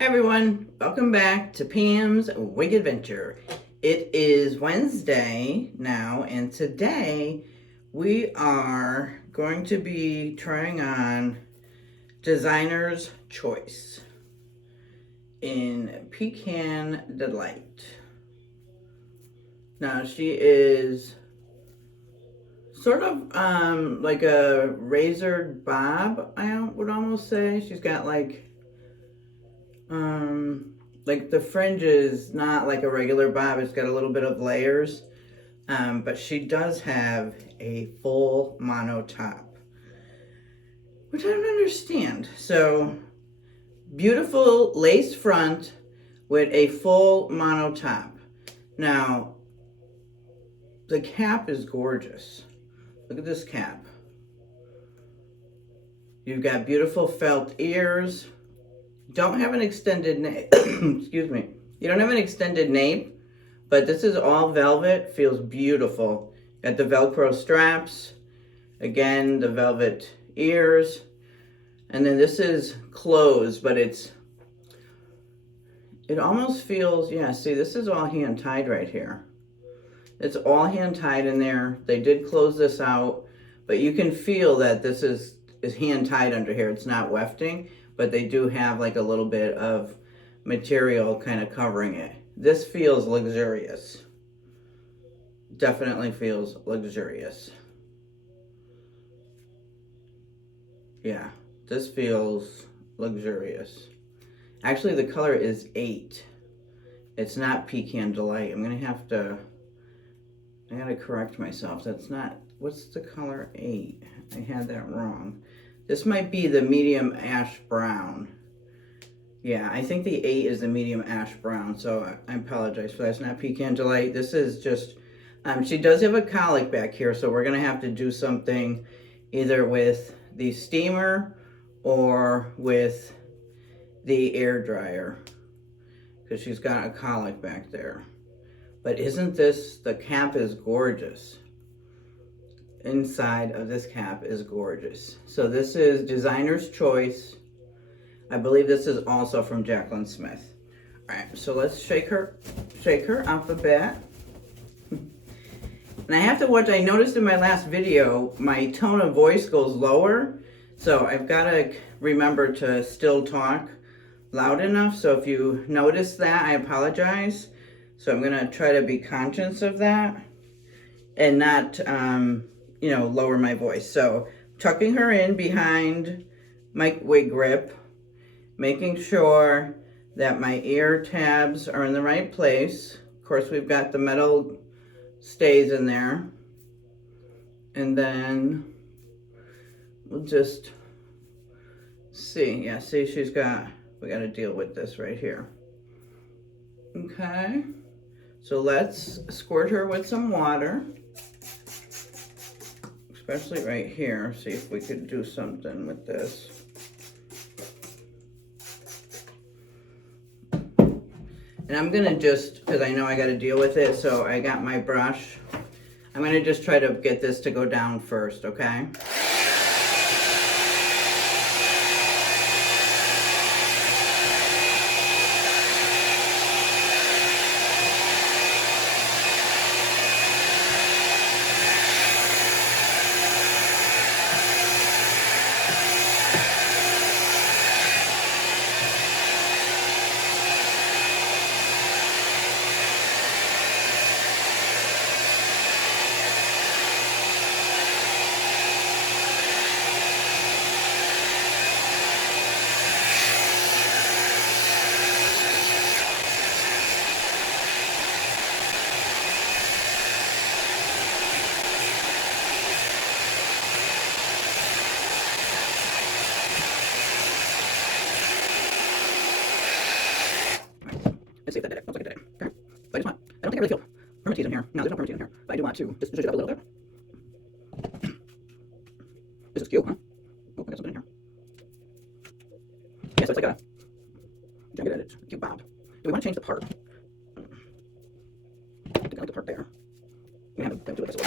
Hi everyone, welcome back to Pam's Wig Adventure. It is Wednesday now, and today we are going to be trying on Designer's Choice in Pecan Delight. Now she is sort of like a razored bob, I would almost say. She's got like the fringe is not like a regular bob. It's got a little bit of layers, but she does have a full mono top, which I don't understand. So beautiful lace front with a full mono top. Now the cap is gorgeous. Look at this cap. You've got beautiful felt ears. Don't have an extended nape. Excuse me. You don't have an extended nape, but this is all velvet. Feels beautiful. Got the Velcro straps. Again, the velvet ears. And then this is closed, but it almost feels, yeah, see, this is all hand tied right here. It's all hand tied in there. They did close this out, but you can feel that this is hand tied under here. It's not wefting, but they do have like a little bit of material kind of covering it. This feels luxurious. Definitely feels luxurious. Yeah, this feels luxurious. Actually, the color is 8. It's not Pecan Delight. I gotta correct myself. That's not, what's the color 8? I had that wrong. This might be the medium ash brown. Yeah, I think the 8 is the medium ash brown, so I apologize for that. It's not Pecan Delight. This is just, she does have a colic back here, so we're gonna have to do something either with the steamer or with the air dryer, because she's got a colic back there. But isn't this, the cap is gorgeous. Inside of this cap is gorgeous. So this is Designer's Choice. I believe this is also from Jaclyn Smith. All right, so let's shake her off the bat. And I have to watch, I noticed in my last video, my tone of voice goes lower. So I've got to remember to still talk loud enough. So if you notice that, I apologize. So I'm gonna try to be conscious of that and not, lower my voice. So tucking her in behind my WiGrip, making sure that my ear tabs are in the right place. Of course, we've got the metal stays in there. And then we'll just see. Yeah, see, we got to deal with this right here. Okay. So let's squirt her with some water. Especially right here, see if we could do something with this. And I'm gonna just, because I know I gotta deal with it, so I got my brush. I'm gonna just try to get this to go down first, okay? Let's see if that did it. Looks like it did it. Okay. But I just want, I don't think I really feel permatease in here. No, there's no permatease in here. But I do want to just zhuzh it up a little bit. This is cute, huh? Oh, I got something in here. Yeah, so it's like a, get it, cute bob. Do we want to change the part? I think I like the part there. We have to do it this way.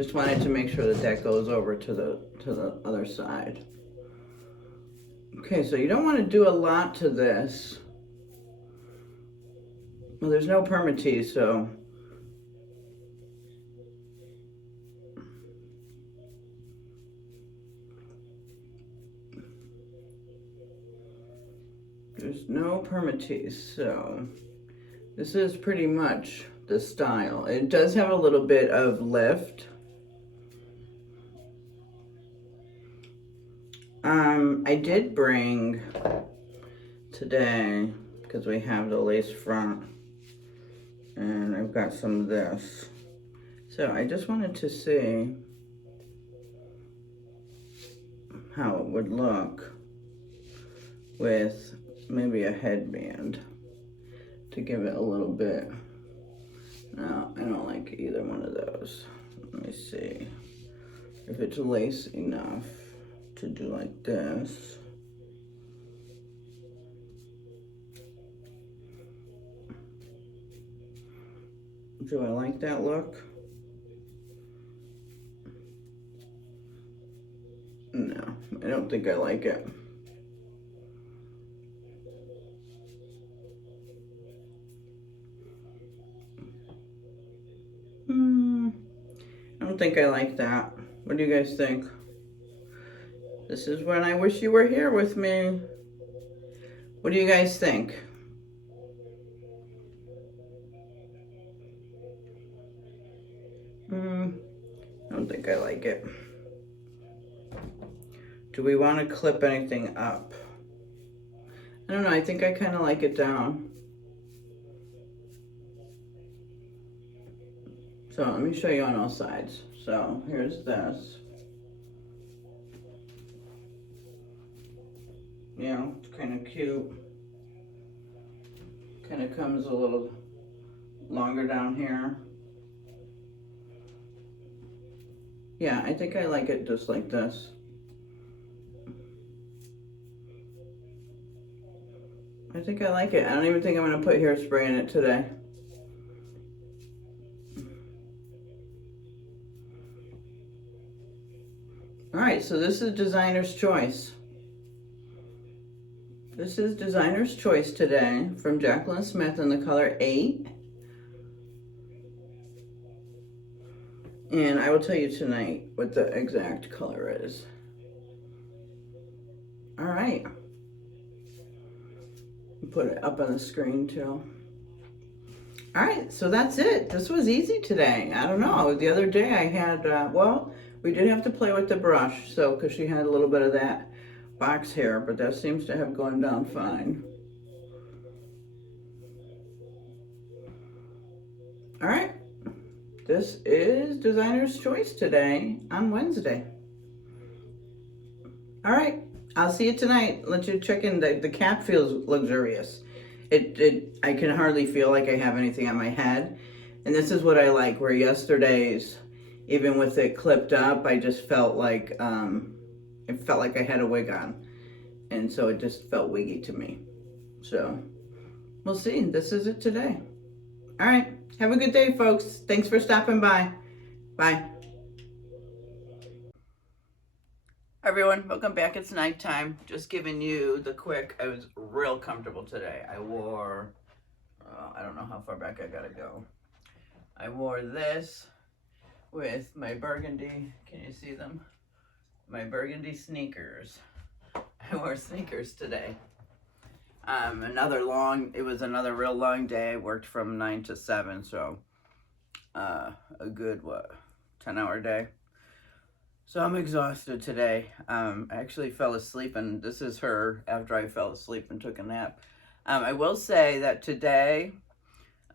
Just wanted to make sure that that goes over to the other side. Okay, so you don't want to do a lot to this. Well, there's no permatease, so there's no permatease, so this is pretty much the style. It does have a little bit of lift. I did bring today, because we have the lace front, and I've got some of this. So I just wanted to see how it would look with maybe a headband to give it a little bit. No, I don't like either one of those. Let me see if it's lace enough to do like this. Do I like that look? No, I don't think I like it. I don't think I like that. What do you guys think? This is when I wish you were here with me. What do you guys think? I don't think I like it. Do we want to clip anything up? I don't know, I think I kind of like it down. So let me show you on all sides. So here's this. You know, it's kind of cute. Kind of comes a little longer down here. Yeah, I think I like it just like this. I think I like it. I don't even think I'm going to put hairspray in it today. Alright, so this is designer's choice. This is designer's choice today from Jaclyn Smith in the color 8. And I will tell you tonight what the exact color is. Alright. Put it up on the screen too. Alright, so that's it. This was easy today. I don't know. The other day I had, well, we did have to play with the brush, so, because she had a little bit of that box hair, but that seems to have gone down fine. All right, this is designer's choice today on Wednesday. All right, I'll see you tonight. Let you check in. The cap feels luxurious. I can hardly feel like I have anything on my head, and this is what I like. Where yesterday's, even with it clipped up, I just felt like it felt like I had a wig on, and so it just felt wiggy to me. So we'll see. This is it today. All right, have a good day, folks. Thanks for stopping by. Bye. Everyone, welcome back. It's nighttime. Just giving you the quick. I was real comfortable today. I wore, I don't know how far back I gotta go. I wore this with my burgundy, can you see them? My burgundy sneakers. I wore sneakers today. It was another real long day. I worked from 9 to 7, so a good, 10-hour day. So I'm exhausted today. I actually fell asleep, and this is her after I fell asleep and took a nap. I will say that today,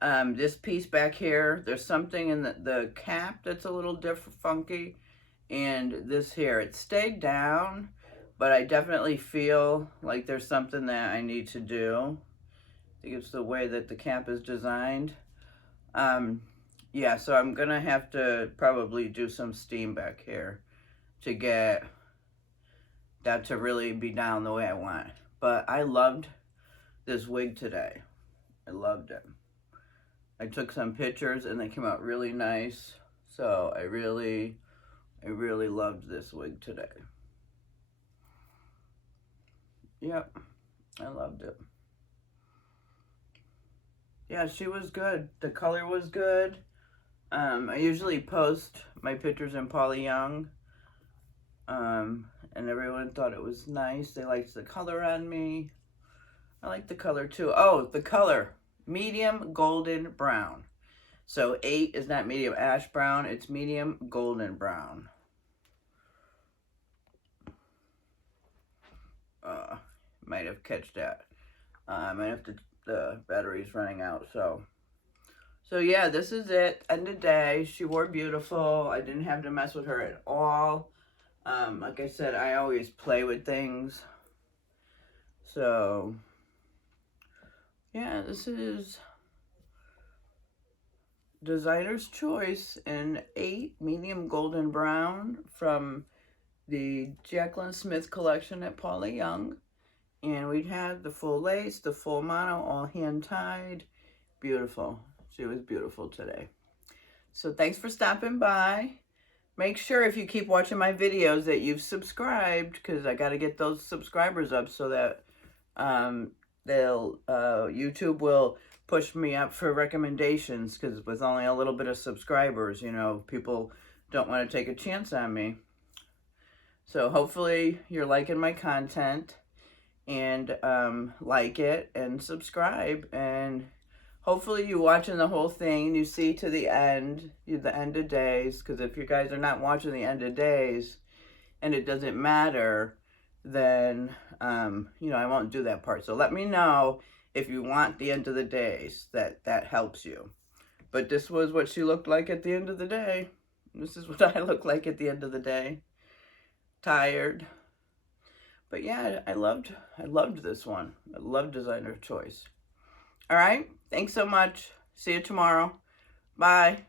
this piece back here, there's something in the cap that's a little different, funky. And this here, it stayed down, but I definitely feel like there's something that I need to do. I think it's the way that the cap is designed. Yeah, so I'm gonna have to probably do some steam back here to get that to really be down the way I want. But I loved this wig today. I loved it. I took some pictures and they came out really nice. So I really loved this wig today. Yep, I loved it. Yeah, she was good. The color was good. I usually post my pictures in Paula Young. And everyone thought it was nice. They liked the color on me. I like the color too. Oh, the color. Medium golden brown. So 8 is not medium ash brown. It's medium golden brown. Might have catch that. I might have to, the battery's running out, so yeah, this is it. End of day. She wore beautiful. I didn't have to mess with her at all. Like I said, I always play with things. So, yeah, this is Designer's Choice in 8 medium golden brown from the Jaclyn Smith Collection at Paula Young. And we had the full lace, the full mono, all hand-tied. Beautiful. She was beautiful today. So thanks for stopping by. Make sure if you keep watching my videos that you've subscribed, because I got to get those subscribers up so that YouTube will push me up for recommendations, because with only a little bit of subscribers, you know, people don't want to take a chance on me. So hopefully you're liking my content, and like it and subscribe, and hopefully you watching the whole thing and you see to the end of days, because if you guys are not watching the end of days and it doesn't matter, then you know, I won't do that part. So let me know if you want the end of the days. That helps you. But this was what she looked like at the end of the day. This is what I look like at the end of the day. Tired. But yeah, I loved this one. I loved Designer's Choice. All right. Thanks so much. See you tomorrow. Bye.